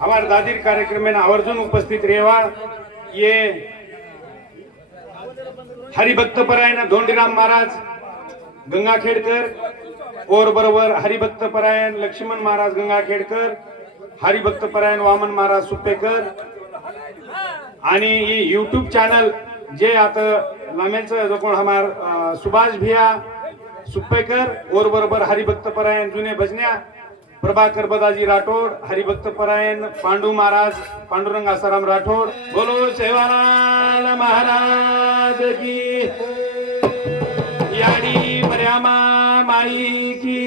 हमारे दादीर कार्यक्रम में आवर्जून उपस्थित रहेवा। ये हरिभक्त परायण धोंडीराम महाराज गंगाखेडकर और बरोबर हरिभक्त परायण लक्ष्मण महाराज गंगाखेडकर, हरिभक्त परायण वामन महाराज सुप्पेकर आणि यूट्यूब चॅनल जे आता लामेलचं जो कोण हमार सुभाष भिया सुप्पेकर और बरोबर हरिभक्त परायण जुने भजन्या प्रभाकर बदाजी राठोड, हरिभक्त परायण पांडू महाराज पांडुरंग आसाराम राठोड। बोलो सेवालाल महाराज की, याडी मर्यामा माई की,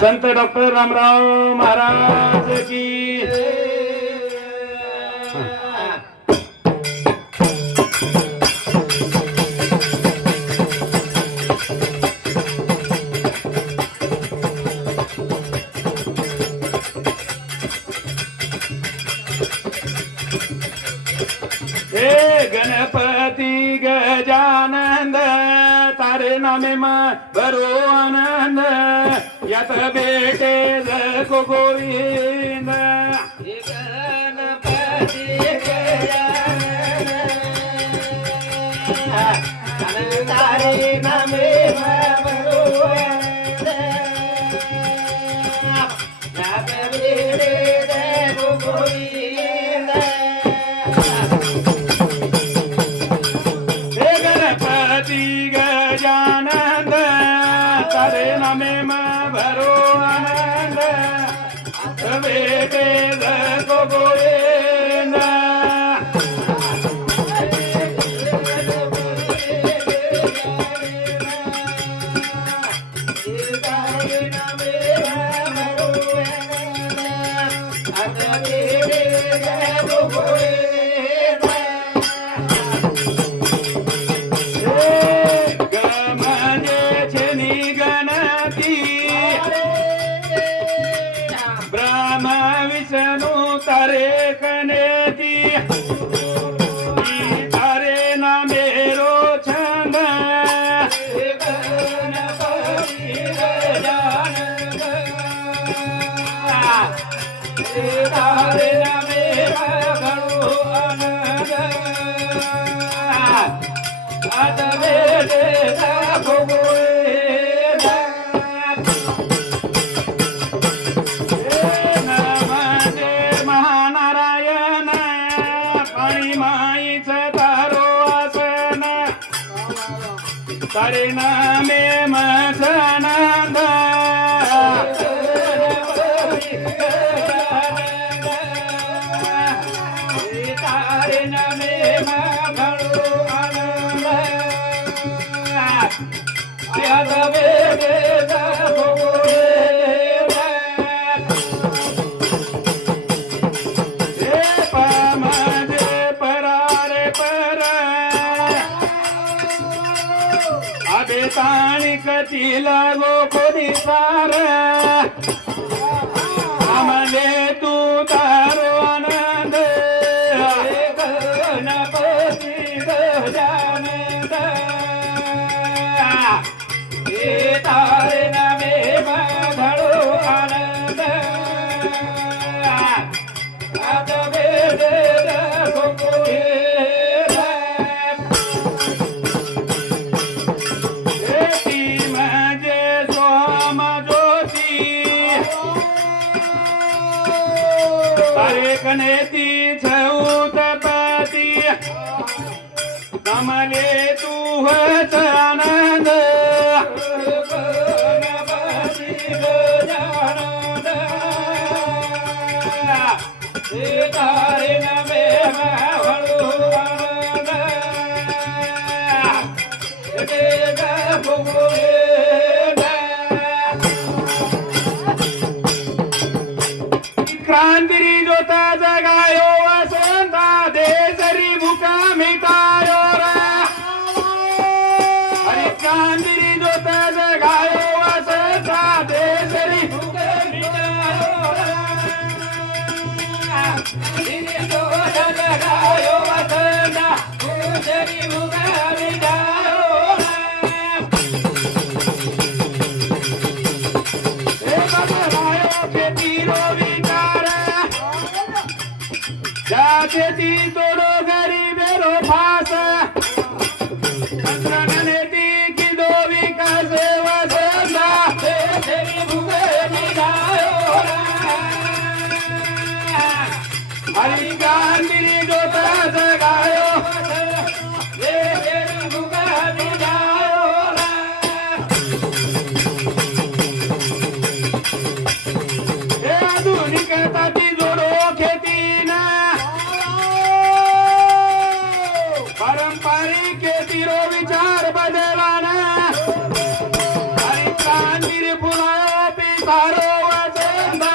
संत डॉक्टर रामराव महाराज की। गणपती गजानंद तारे नामे बरो आनंद, यात बेटे जगो गोविंद। गणपती गजानंद तारे नामे बरो आनंद, यात बेटे जगो गोविंद। गजानंद तारे नामे भरो आनंद, बेटे जगो गोविंद। ब्रह्मा विष्णु तारे कनेती, तारे नामे रो छंद। गणपती गजानंद तारे नामे भरो आनंद, आता बेटे जगो गोविंद। तारे नामे मसनंद, तारे नामे भरो आनंद, यात बेटे जगो गोविंद। ताणी कटी लागो कोणी सार, आमले तू तारो आनंद। गणपती गजानंद तारे नामे भरो आनंद, आता बेटे जगो गोविंद। तारे कनेती छऊतपती, कमले तू हच आनंद। गणपती गजानंद तारे नामे भरो आनंद, बेटे जगो गोविंद। क्रांतिरी जोता जगायो वसंता, देसरी भूका मिटायो रा। हरि क्रांतिरी जोता जगायो वसंता, देसरी भूका मिटायो रा। जोता जगायो वसंता, देसरी भूका मिटायो रा। हे बदलायो खेती खेती तोड़ो गरीबे रो फास नेती की दो विकास वसंता तेरी भूखे निगायो हरी गांधी दोता जगायो तेरी भूखे निगायो हे आधुनिकताची जोडो खेती ना पारंपरिक शेतीरो विचार बदलाना हरी क्रांती पुन्हा पिसारो वसंता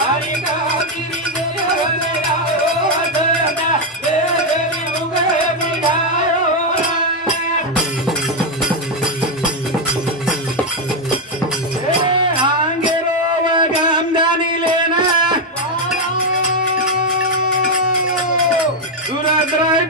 हरी क्रांती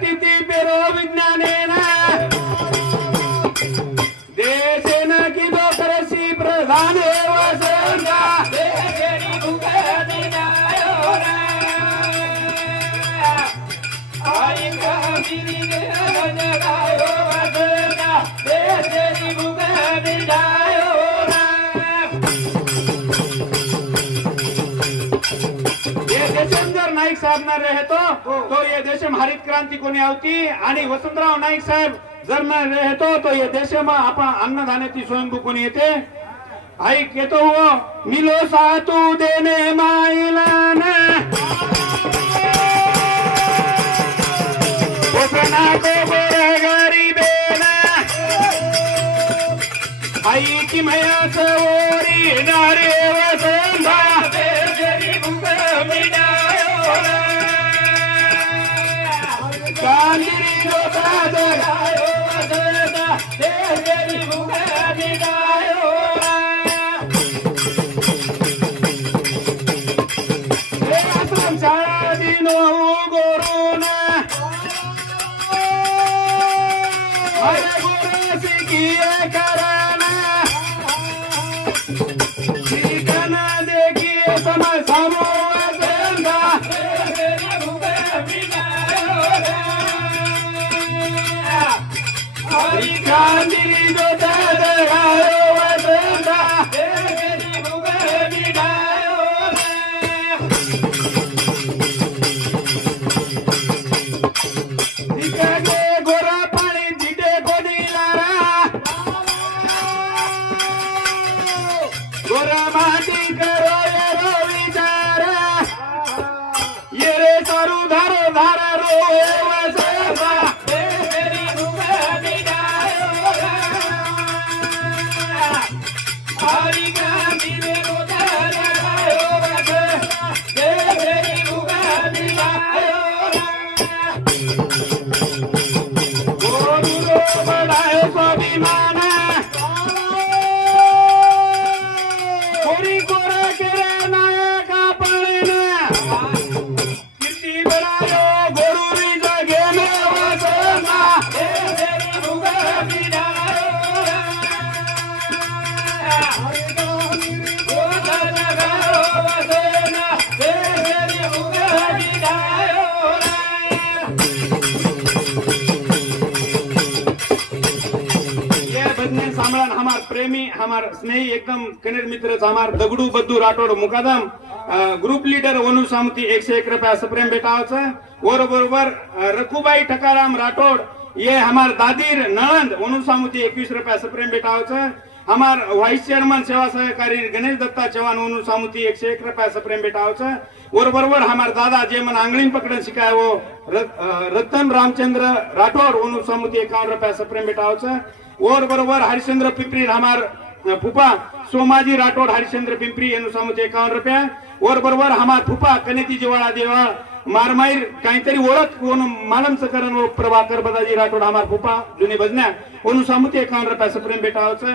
तिथी पेरो विज्ञानेन देशेन की दो कृषि प्रधान वसंता देशेनी भूखे निगायो हरी क्रांती जगायो वसंता देशेनी भूखे निगायो ये देशेंद्र नाईक साहेब न रहे तो ये देशम हरित क्रांती कोणी आवती आणि वसंतराव नाईक साहेब जर न रहे तो ये देशम आपण अन्नधान्याची स्वयंभू कोणी येते ऐक येतो हो मिलो सातू देने माईलान कोकणा को गोरे गरीबेन आई की मया सवोरी नारे वसंता तेरी भूखे मिटायो गांधी दोता जगायो वसंता तेरी भूखे मिटायो हे आश्रम शाळा दिनो गोरुना हरे गुरु सिखिए कराना शिकना देखिए समय सामो वसंता तेरी भूखे मिटायो हरी क्रांती दोता जगायो वसंता तेरी भूखे मिटायो दिखे गोरा पाणी दिटे कोणी लारा गोरा माटी करो येरो विचार ये रे सारू धारो धारा रो वसंता तेरी भूखे मिटायो हरी क्रांती दोता जगायो वसंता तेरी भूखे मिटायो गोरुरो बडाए स्वाभिमान कोरी कोरा केरे नायका पळेन किती बडायो गोरुरी जगेन वसंता तेरी भूखे मिटायो दोता जगायो वसंता तेरी भूखे मिटायो ये बदने सामळन हमार प्रेमी हमार स्नेही एकदम कनेर मित्र हमार दगडू बद्दू राठोड मुकादम ग्रुप लीडर वनु सामती 101 रुपया सप्रेम बेटावचं बरोबर रकुबाई ठकाराम राठोड ये हमार दादीर नळंद वनु सामती 21 रुपया सप्रेम बेटावचं हमार व्हाइस चेयरमैन सेवा सहकारी गणेश दत्ता चव्हाण वनु सामती 101 रुपया सप्रेम बेटावचं बरोबर हमार दादा जे मन आंगळीन पकडन शिकाय वो रतन रामचंद्र राठोड वनु सामती 51 रुपया सप्रेम बेटावचं बरोबर हरिश्चंद्र पिंपरी हमार फुफा सोमाजी राठोड हरिश्चंद्र पिंपरी एनु सामती 51 रुपया बरोबर हमार फुफा कनेती जिवाळा देवाळ मारमाईर काहीतरी ओळख कोण मालमचं करण व प्रभाकर बदाजी राठोड हमार फुफा जुने भजन्या ओनु सामती 51 रुपया सप्रेम बेटावचं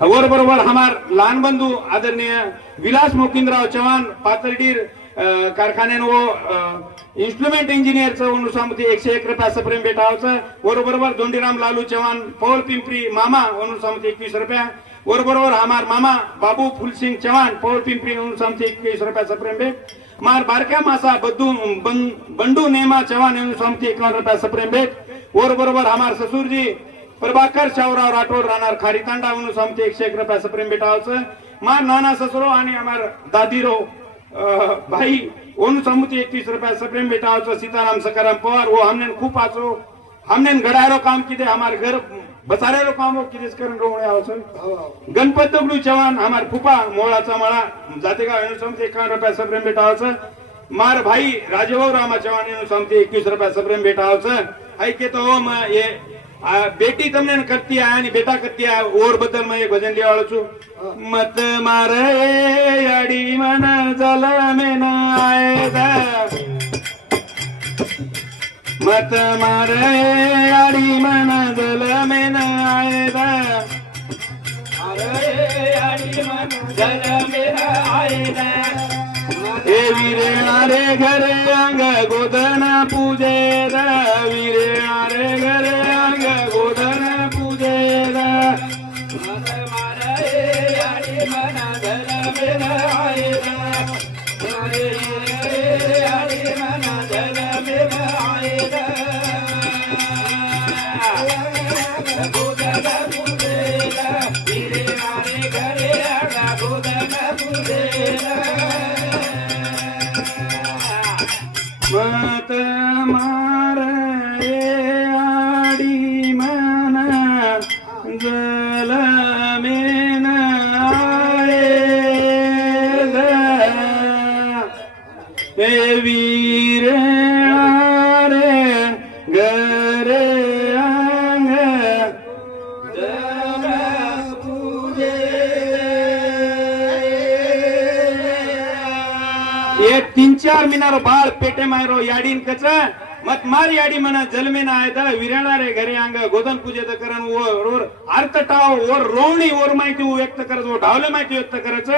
बरोबर हमार लहान बंधू आदरणीय विलास मोकिंदराव चव्हाण पातळडीर कारखाने वो इंस्ट्रुमेंट इंजिनियर अनुसामती 101 रुपया सप्रेम बेटावचं बरोबर दोंडीराम लालू चव्हाण पौल पिंपरी मामा अनुसामती 21 रुपया बरोबर हमार मामा बाबू फुलसिंग चव्हाण पौड़ पिंपरी सामने 21 रुपया सप्रेम भेट मार बारक्या मासा बंडू नेमा चव्हाण सामने 51 रुपया सप्रेम भेट बरोबर हमार ससुरजी प्रभाकर शावराव राठोड राहणार खारीतांडा म्हणून सामने 101 रुपया सप्रेम भेटावचं मार नाना ससुरो आणि हमार दादीरो भाई ओनु समुती 31 रुपया सप्रेम भेटावचं सीताराम सकाराम पवार वो हमने खूप आचो हमने घडायरो काम किती हमार घर बसारेरो काम हो कितीच करून रोवणे आवसन गणपत दगडू चव्हाण हमार फुपा मोळाचा मळा जातेगाव एनु समुती 51 रुपया सप्रेम भेटावचं मार भाई राजभाऊ रामा चव्हाण एनु समुती 21 रुपया सप्रेम भेटावचं ऐके तो ये बेटी तमने करती है आणि बेटा करती है और बदल मैं एक भजन लिया छु मत मारे अडी मन जल में न आएगा मत मारे अडी मन जल में न आएगा अरे अडी मन जल में न आएगा ए वीरे आरे घरे अंग गोदन पूजे वीरे आरे घरे अंग गोदन पूजे मत मार आडी मन जल में न आएगा ए वीर आरे गरे अंग जल पूजे ये 3-4 मिनारो बाळ पेटे मायरो याडीन कच मत मार याडी मना जलमे ना आयदा विरेणा रे घरी अंग गोदन पूजे त करन और अर्थ टाव और रोवणी और माहिती व्यक्त करत वो ढावले माहिती व्यक्त करच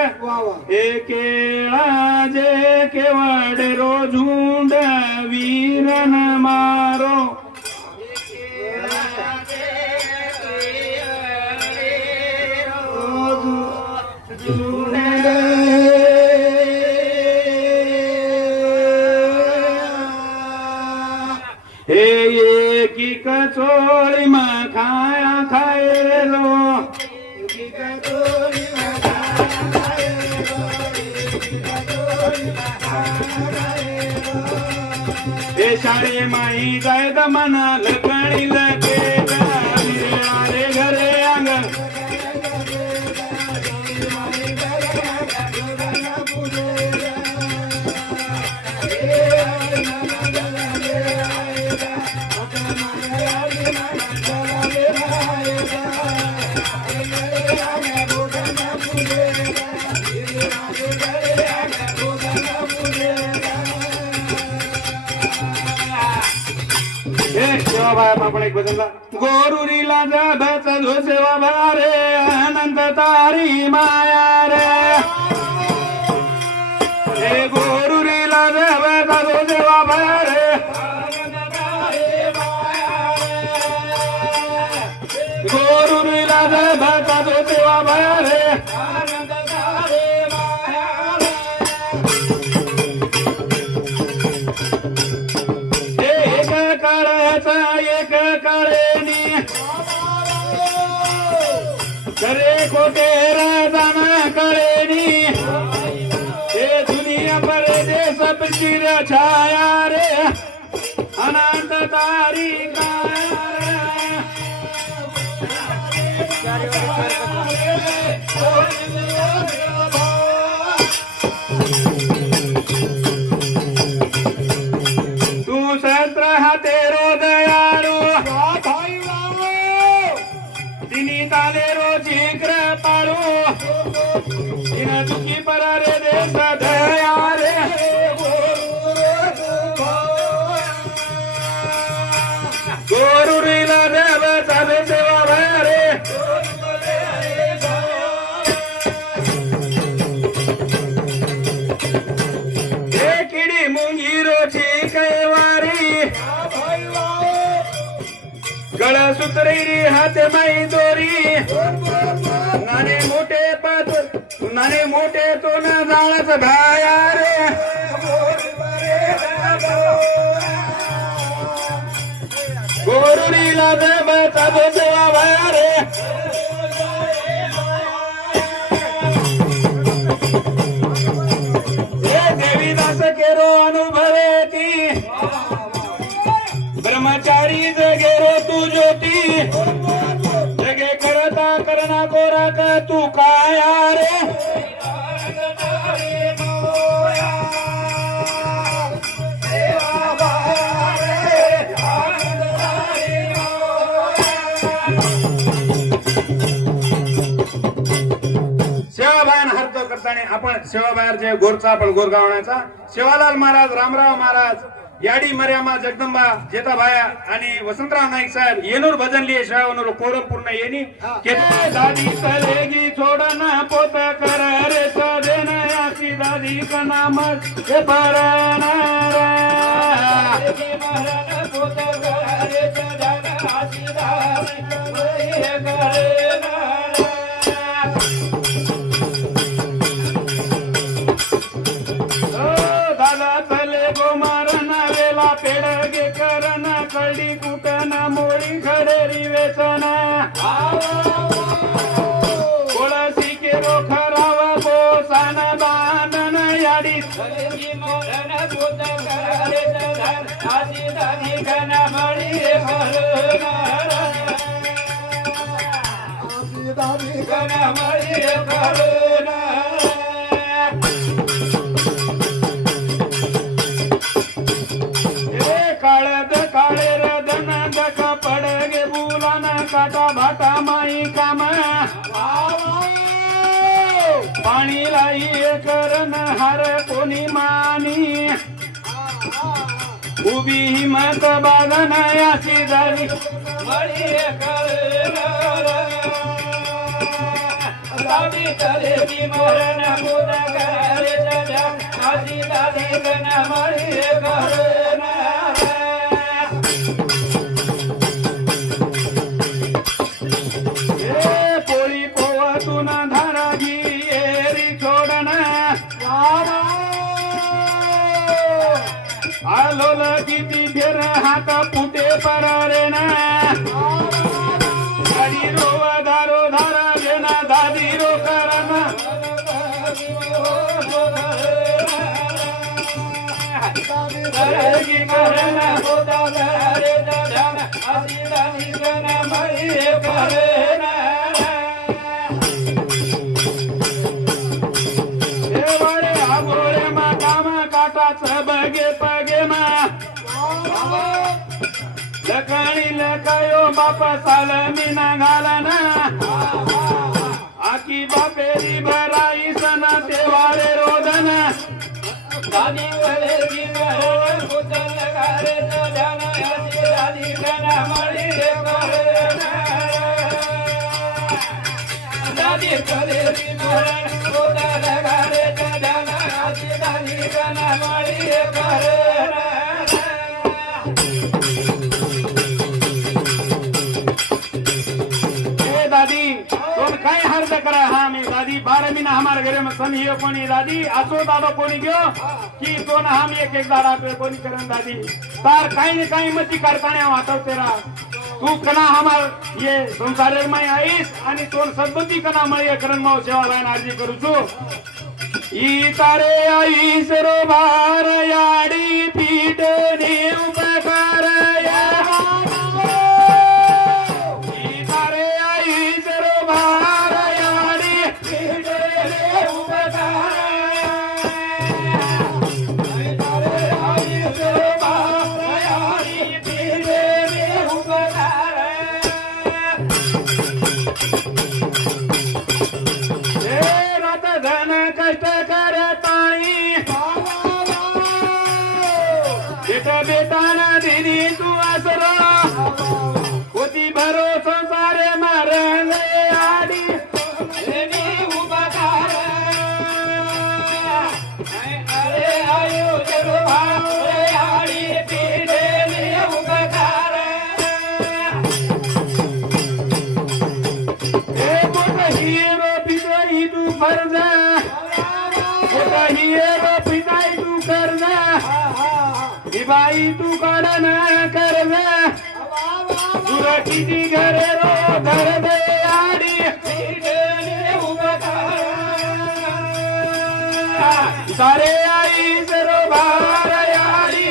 एकेळा जे केवड रो झुंड वीरन मारो हे की कचोळी म खाया खाए रो हे शाळे माई जायद मना लकणी लके रे घरे अंग गोरुरीला जबच सेवा भारे अनंत तारी माया रे हे गोरुरीला जबच सेवा भारे गोरुरीला जबच सेवा भारे करे कोटेर जाना करेनी हे दुनिया पर दे सब चिर छाया रे अनंत तारी तू सहस्त्र हातेरो दयाळू तिनी तालेरो जिक्र पाळू तिन दुखी परारे देश दया रे गोरुरीला देव चाले सेवा भरे हे किडी मुंगीरो ची कैवारी सुतरेरी हाते माई दोरी नाने मोठे तो ना जाळाच भाया रे गोरुरीला देवाचा देवा भाया रे देवीदास केरो अनुभवे ती ब्रह्मचारी जगेरो तू ज्योती जगे करता करना कोरा का तू काया रे सेवाबाईन हर्त करताना आपण सेवाबाहेर जे गोरचा आपण गोरगावण्याचा सेवालाल महाराज रामराव महाराज याडी मर्यामा जगदंबा जेताबाया आणि वसंतराव नाईक साहेब येनूर भजनली शाळा कोरम पूर्ण येणी दादी तलेगी छोडना पोत कर रे सदेन याची दादी का नाम हे परनारा पोत कर रे सदेन याची दादी हे करनारा पेडगे करना कडी कुटना मोळी खडेरी वेचना कोळसी के रोखरावा बोसान बांधन याडी मोरण भूत करे धर आजी दानी कना मळी भरनारा आजी दानी कना मळी भरनारा काटा भाटा माई काम पाणी लाई करन हर कोणी मानी उभी हिमत बागन याची झाली मळी करली मरण मुदा करे आजी दादी गण मळी करना आलोल किती फेर हात पुटे परारे ना दादी रोवा दारो धारा देना दादी रो करना करना होता रे दादा आदि दादी करना मरी करना देवारे आगोरे मा काम काटाच बगे लकाणी लकायो बापा सालमीना घालना आकी बापेरी भराई सना तेवारे रोदना दादी वले गिंगर कुतल लगारे तो जाना आजी दादी कना मळी करना दादी कले गिंगर कुतल लगारे तो जाना आजी दादी कना मळी करना दादी तुम काय हर्द करा हा मी दादी 12 महीना हमारे घरे में सन ये कोणी दादी असो दादा कोणी गयो की कोण हम एक दाडा पे कोणी करन दादी तार काही न काही मती करताना वाटव तेरा तू कना हमार ये संसार में आईस आणि तोन सद्बती कना मळे करन माव सेवा लाइन अर्जी करू छु ई तारे आईस रो बार याडी पीठ ने उपकार या बेटाना दिनी तू आसरा होती भरोसा सारे मारंग आडी उपकार अरे आयो जरो आडी पीडे उपकार बाई तू काढन कर्ज तुला किती घरे रो धर दे आडी सारे आई जरो भार आडी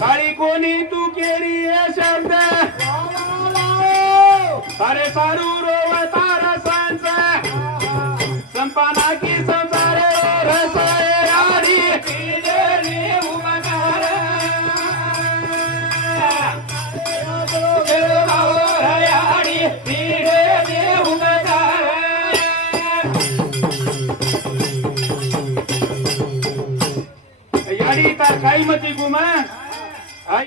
सारी कोणी तू केली शब्द सारे सारू रो तारा सांच संपाना की संसारे रसाय आडी याडी तर काही मती गुमा